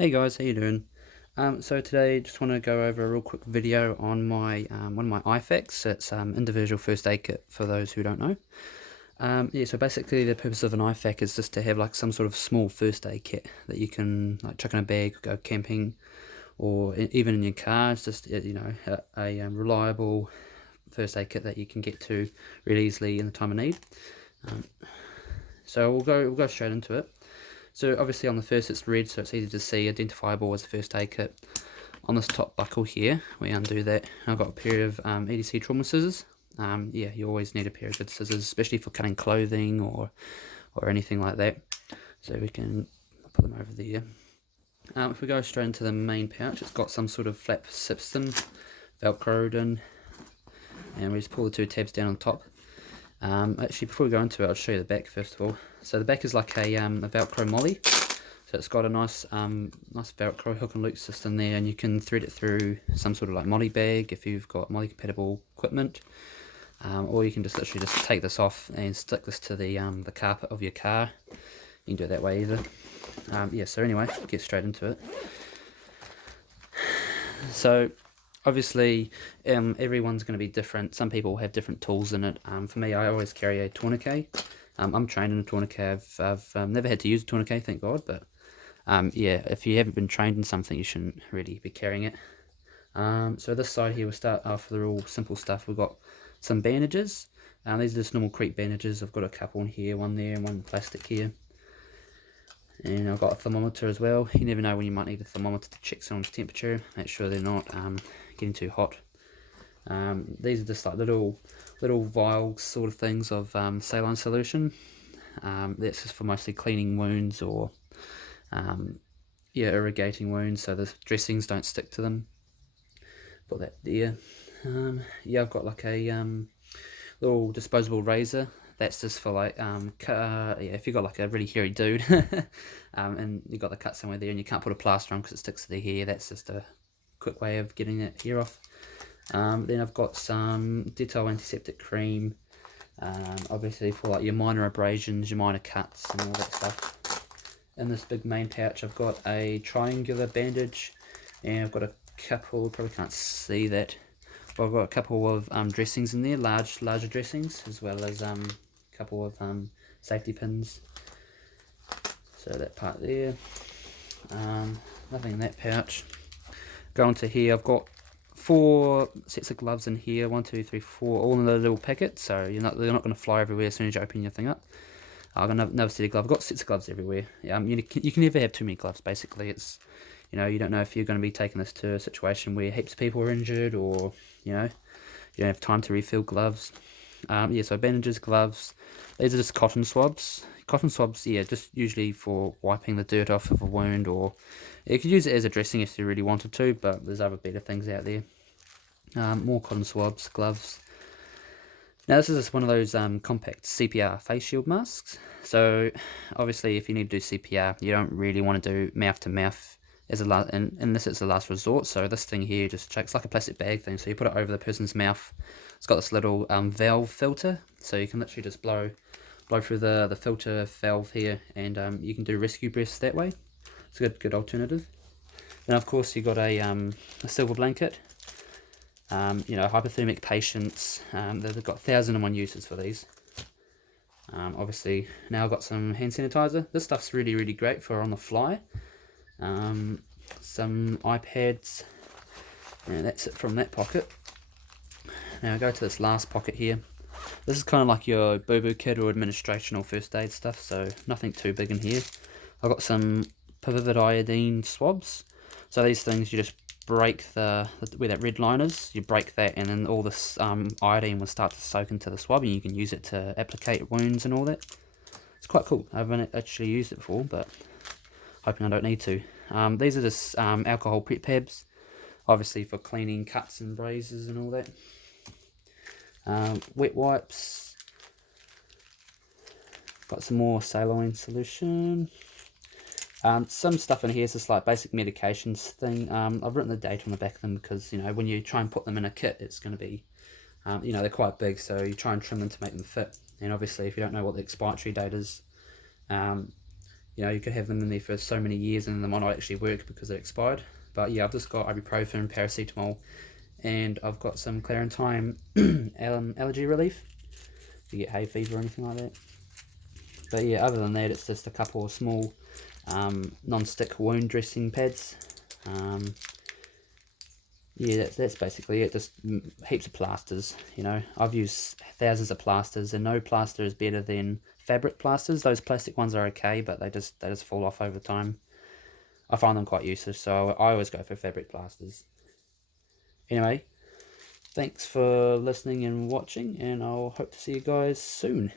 Hey guys, how you doing? So today, just want to go over a real quick video on my one of my IFAKs. It's individual first aid kit for those who don't know. Yeah, so basically the purpose of an IFAK is just to have like some sort of small first aid kit that you can like chuck in a bag, go camping, or even in your car. It's just a reliable first aid kit that you can get to really easily in the time of need. So we'll go straight into it. So obviously on the first it's red, so it's easy to see, identifiable as a first aid kit. On this top buckle here, we undo that. I've got a pair of EDC trauma scissors. Yeah, you always need a pair of good scissors, especially for cutting clothing or anything like that. So we can put them over there. If we go straight into the main pouch, it's got some sort of flap system, velcroed in, and we just pull the two tabs down on top. Actually, before we go into it, I'll show you the back first of all. So the back is like a Velcro molly. So it's got a nice Velcro hook and loop system there, and you can thread it through some sort of like molly bag if you've got molly compatible equipment, or you can just literally just take this off and stick this to the carpet of your car. You can do it that way either. Yeah. So anyway, get straight into it. So obviously, everyone's going to be different. Some people have different tools in it. For me, I always carry a tourniquet. I'm trained in a tourniquet. I've never had to use a tourniquet, thank God, but yeah, if you haven't been trained in something, you shouldn't really be carrying it. So this side here, we'll start off with the real simple stuff. We've got some bandages. These are just normal crepe bandages. I've got a couple in here, one there and one plastic here. And I've got a thermometer as well. You never know when you might need a thermometer to check someone's temperature, make sure they're not getting too hot. These are just like little vials sort of things of saline solution. That's just for mostly cleaning wounds or irrigating wounds, so the dressings don't stick to them. Put that there. Yeah, I've got like a little disposable razor. That's just for like if you've got like a really hairy dude and you've got the cut somewhere there and you can't put a plaster on because it sticks to the hair, that's just a quick way of getting that hair off. Then I've got some Dettol antiseptic cream, obviously for like your minor abrasions, your minor cuts and all that stuff. In this big main pouch I've got a triangular bandage, and I've got a couple, probably can't see that, but I've got a couple of dressings in there, larger dressings, as well as a couple of safety pins. So that part there, nothing in that pouch. Go into here, I've got 4 sets of gloves in here, 1, 2, 3, 4, all in the little packet, so they're not going to fly everywhere as soon as you open your thing up. I've got another set of gloves. I've got sets of gloves everywhere. You can never have too many gloves, basically. It's, you don't know if you're going to be taking this to a situation where heaps of people are injured, or, you don't have time to refill gloves. Yeah, so bandages, gloves. These are just cotton swabs. Cotton swabs, yeah, just usually for wiping the dirt off of a wound, or you could use it as a dressing if you really wanted to, but there's other better things out there. More cotton swabs, gloves. Now this is just one of those compact CPR face shield masks. So obviously if you need to do CPR, you don't really want to do mouth to mouth as unless it's the last resort. So this thing here just checks like a plastic bag thing. So you put it over the person's mouth. It's got this little valve filter, so you can literally just blow through the filter valve here, and you can do rescue breaths that way. It's a good alternative. And of course you got a silver blanket. Hypothermic patients, they've got 1,001 uses for these. Obviously, now I've got some hand sanitizer. This stuff's really, really great for on the fly. Some iPads, and that's it from that pocket. Now I go to this last pocket here. This is kind of like your boo-boo kit or administrational first aid stuff, so nothing too big in here. I've got some pivivid iodine swabs. So these things, you just break where that red line is, you break that, and then all this iodine will start to soak into the swab, and you can use it to applicate wounds and all that. It's quite cool. I haven't actually used it before, but hoping I don't need to. These are just alcohol prep pads, obviously for cleaning cuts and grazes and all that. Wet wipes. Got some more saline solution. Some stuff in here is just like basic medications thing. I've written the date on the back of them because, when you try and put them in a kit, it's going to be, they're quite big, so you try and trim them to make them fit. And obviously, if you don't know what the expiry date is, you know, you could have them in there for so many years and they might not actually work because they're expired. But yeah, I've just got ibuprofen, paracetamol, and I've got some Clarentine allergy relief if you get hay fever or anything like that. But yeah, other than that, it's just a couple of small non-stick wound dressing pads. Yeah, that's basically it. Just heaps of plasters. You know, I've used thousands of plasters, and no plaster is better than fabric plasters. Those plastic ones are okay, but they just fall off over time. I find them quite useless, so I always go for fabric plasters. Anyway, thanks for listening and watching, and I'll hope to see you guys soon.